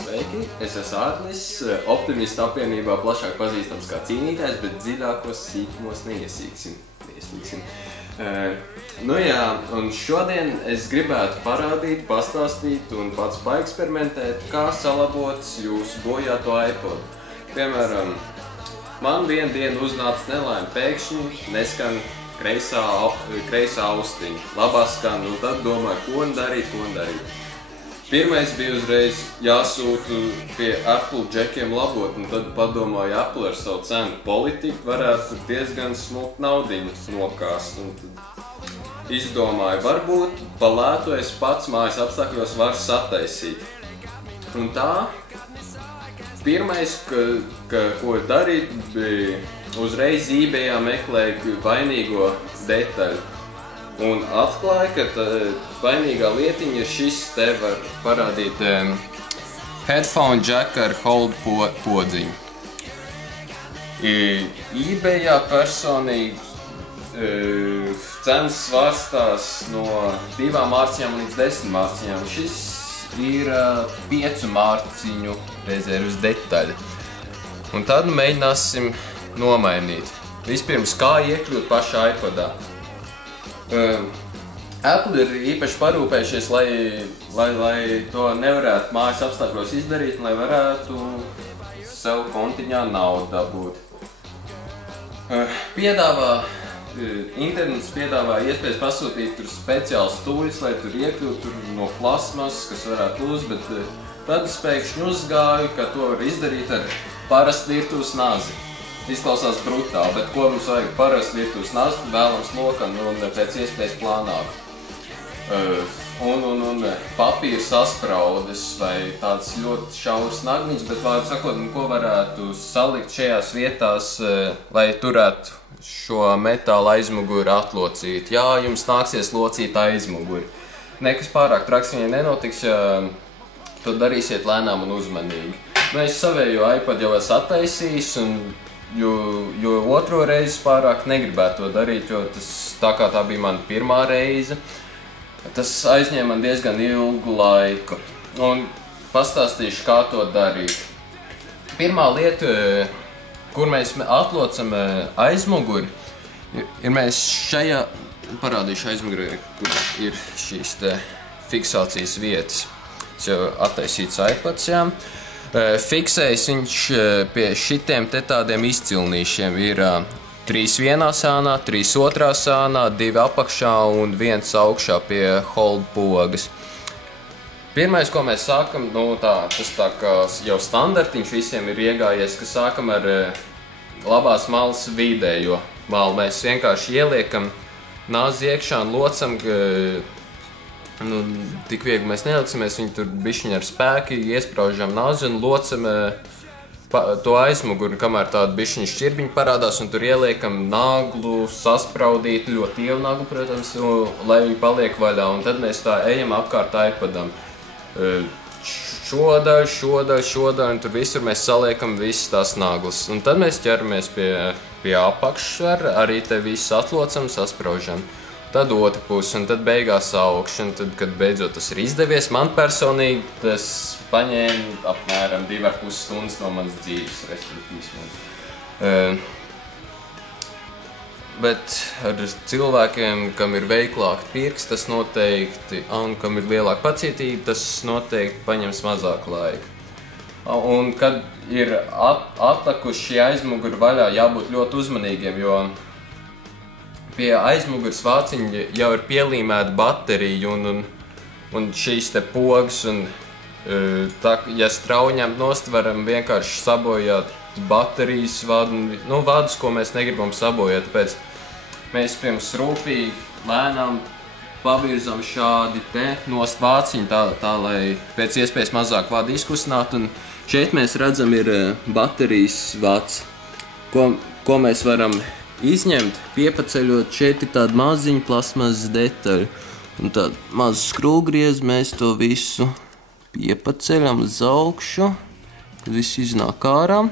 Sveiki, es esmu Ārlis, optimistu apvienībā plašāk pazīstams kā cīnītājs, bet dziļākos sīkumos neieslīgsim. Un šodien es gribētu parādīt, pastāstīt un pats paeksperimentēt, kā salabot jūsu bojāto iPod. Piemēram, man vienu dienu uznāca nelaime, pēkšņi neskan kreisā austiņa, labā skan, un tad domāju, ko darīt. Pirmais bija uzreiz jāsūta pie Apple džekiem labot, un tad padomāju, Apple ar savu cenu politiku varētu diezgan smuku naudiņu nokāst. Un tad izdomāju, varbūt pa lētu es pats mājas apstākļos varu sataisīt. Un tā, pirmais, ko darīt, bija uzreiz eBayā meklēju vainīgo detaļu. Un atklāja, ka vainīgā lietiņa ir šis te var parādīt headphone jack ar hold podziņu. eBayā personīgi cenas svārstās no 2 mārciņām līdz 10 mārciņām. Šis ir 5 mārciņu rezerves detaļa. Un tad mēģināsim nomainīt. Vispirms, kā iekļūt pašā iPodā. Apple ir īpaši parūpējušies, lai to nevarētu mājas apstākļos izdarīt, lai varētu sev kontiņā naudu dabūt. Internets piedāvā iespējas pasūtīt tur speciāls stūļus, lai tur iekļūtu no plasmas, kas varētu lūst, bet tad es pēkšņi uzgāju, ka to var izdarīt ar parastu virtuves nazi. Izklausās brutāli, bet ko mums vajag parastu virtuves nazi, vēlams lokam un pēc iespējas plānāk. Un papīra saspraudes vai tāds ļoti šauras nagniņas, bet vārdu sakot, ko varētu salikt šajās vietās, lai turētu šo metāla aizmuguri atlocīt. Jā, jums nāksies locīt aizmuguri. Nekas pārāk traks viņai nenotiks, ja to darīsiet lēnām un uzmanīgi. Es savējo iPod jau esmu attaisījis, jo otro reizi pārāk negribētu to darīt, jo tā kā tā bija mana pirmā reize, tas aizņēma man diezgan ilgu laiku. Un pastāstīšu, kā to darīt. Pirmā lieta, kur mēs atlocam aizmuguri, ir mēs šajā, parādīšu aizmuguri, kur ir šīs te fiksācijas vietas. Es jau attaisīts iPods, jā. Fiksējis viņš pie šitiem te tādiem izcilnīšiem. Ir 3 vienā sānā, 3 otrā sānā, 2 apakšā un 1 augšā pie hold pogas. Pirmais, ko mēs sākam, tas tā kā jau standartiņš visiem ir iegājies, ka sākam ar labās malas vidējo malu. Mēs vienkārši ieliekam nāzi iekšā un locam, tik viegli mēs neliksimies, viņi tur bišķiņi ar spēki iespraužam nāzi un locam to aizmuguri, kamēr tāda bišķiņa šķirbiņa parādās, un tur ieliekam naglu, saspraudīt, ļoti ievu naglu, protams, lai viņi paliek vaļā, un tad mēs tā ejam apkārt iPodam. Šo daļu, un tur visur mēs saliekam visas tās naglas. Un tad mēs ķeramies pie apakšsvara, arī te visu atlocam, saspraužam. Tad otra puse, un tad beigās augšs, un tad, kad beidzot tas ir izdevies, man personīgi tas paņēma apmēram 2,5 stundas no manas dzīves, respektīvi. Bet ar cilvēkiem, kam ir veiklāki pirksti, tas noteikti, un kam ir lielāka pacietība, tas noteikti paņems mazāk laika. Un kad ir atlikuši šie aizmuguri vaļā, jābūt ļoti uzmanīgiem, jo pie aizmuguras vāciņa jau ir pielīmēta baterija un šīs te pogas, un ja strauji nost, varam vienkārši sabojāt baterijas vadus, ko mēs negribam sabojāt. Tāpēc mēs pirms rūpīgi lēnām pavirzam šādi te nost vāciņu, tā lai pēc iespējas mazāk vadu izkustināt. Un šeit mēs redzam ir baterijas vads, ko mēs varam izņemt, piepaceļot. Šeit ir tāda maziņa plasmasas detaļa un tāda maza skrūvgrieza. Mēs to visu piepaceļam uz augšu, tad viss iznāk ārā.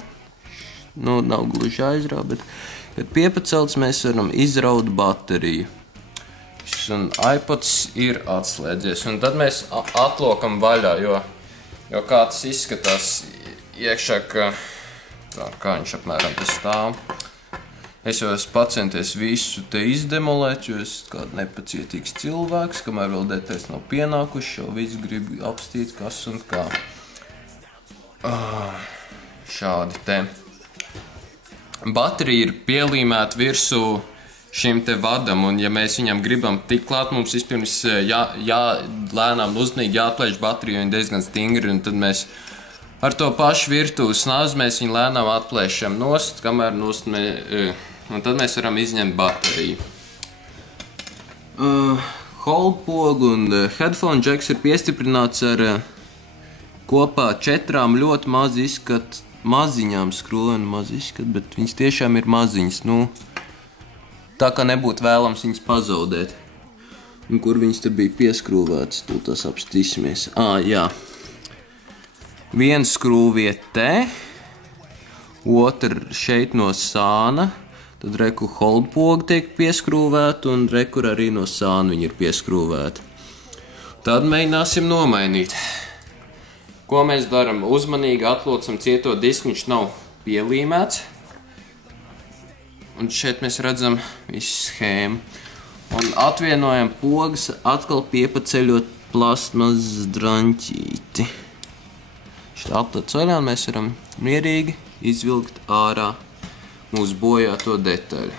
Nav gluži aizrāva, bet kad piepacelts, mēs varam izraut bateriju. Un iPods ir atslēdzies. Un tad mēs atlokam vaļā, jo kā tas izskatās iekšā, kā viņš apmēram te stāv. Es jau esmu pacenties visu te izdemolēt, jo es kāds nepacietīgs cilvēks, kamēr vēl detaļas nav pienākuši, jau visu gribu apstīt, kas un kā. Šādi te. Baterija ir pielīmēta virsū šim te vadam, un ja mēs viņam gribam tikt klāt, mums vispirms lēnām uzmanīgi jāatplēš bateriju, viņa diezgan stingri, un tad mēs ar to pašu virtuves nāzi mēs viņu lēnām atplēšam nost, kamēr un tad mēs varam izņemt bateriju. Holdpogu un headphone jacks ir piestiprināts ar kopā 4 ļoti maziņām skrūvēm, bet viņas tiešām ir maziņas, tā kā nebūtu vēlams viņas pazaudēt. Un kur viņas te bija pieskrūvētas, tās apstīsimies. Jā. Viena skrūviet te, otra šeit no sāna, tad reku holdpoga tiek pieskrūvēta un rekur arī no sāna viņa ir pieskrūvēta. Tad mēģināsim nomainīt. Ko mēs darām? Uzmanīgi atlocam cieto disku, viņš nav pielīmēts. Un šeit mēs redzam visu schēmu. Un atvienojam pogas, atkal piepaceļot plastmasas draņķīti. Šitā atlec vaļā mēs varam mierīgi izvilkt ārā mūsu bojāto detaļu.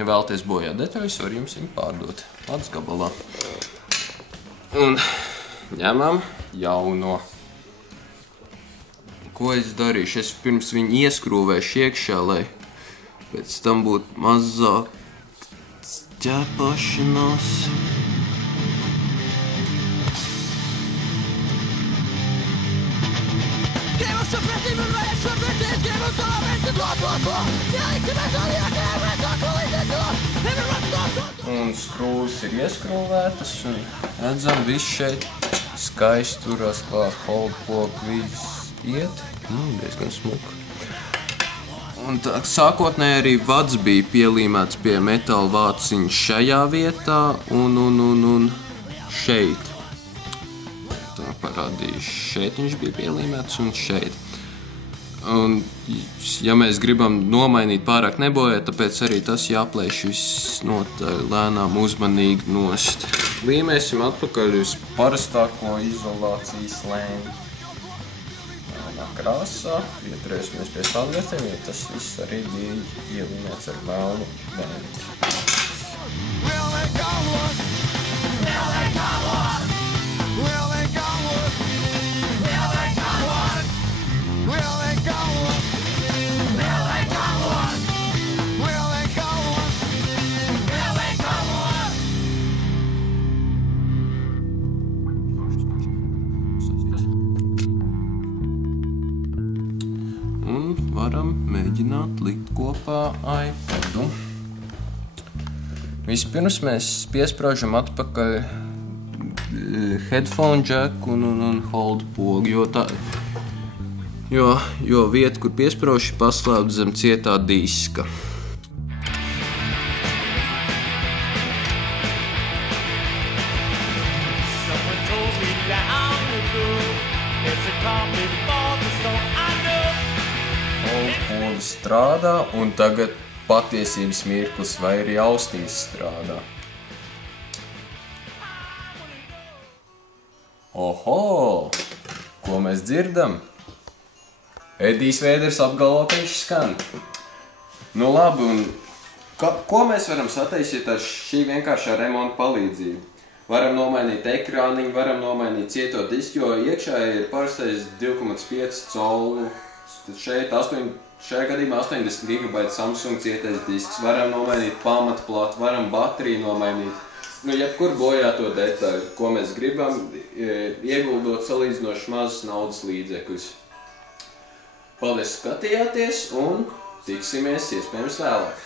Ja vēlaties bojāt detaļas, var jums viņu pārdot tāds gabalā. Un ņemam jauno. Ko es darīšu? Es pirms viņu ieskrūvēšu iekšā, lai pēc tam būtu mazāk ķēpāšanās. Un skrūves ir ieskrūvētas un redzam, viss šeit skaisti turās klāt, holdpogu viss iet, diezgan smuka. Un tā, sākotnēji arī vads bija pielīmēts pie metāla vāciņa šajā vietā un šeit. Tā parādīšu, šeit viņš bija pielīmēts un šeit. Un, ja mēs gribam nomainīt pārāk nebojāt, tāpēc arī tas jāplēš visnotaļ lēnām uzmanīgi nost. Līmēsim atpakaļ uz parastāko izolācijas lēni. Melnā krāsā, ieturēsimies pie standartiem, jo tas viss arī bija ielīmēts ar melnu lēni. Varam mēģināt likt kopā iPadu. Vispirms mēs piespraužam atpakaļ headphone jack un holdpogu, jo vieta, kur piesprauši, paslēpta zem cietā diska. Holdpoga strādā, un tagad patiesības mirklis, vai arī austiņas strādā. Oho! Ko mēs dzirdam? Edijs Vēders apgalvo, ka viņš skan. Nu labi, un ko mēs varam sataisīt ar šī vienkāršā remonta palīdzību? Varam nomainīt ekrāniņu, varam nomainīt cieto disku, jo iekšā ir parastais 2,5 colu. Šajā gadījumā 80 GB Samsung cietais disks. Varam nomainīt pamatplatu, varam bateriju nomainīt. Jebkur bojāto detaļu, ko mēs gribam, ieguldot salīdzinoši mazus naudas līdzekļus. Paldies, skatījāties, un tiksimies iespējams vēlāk.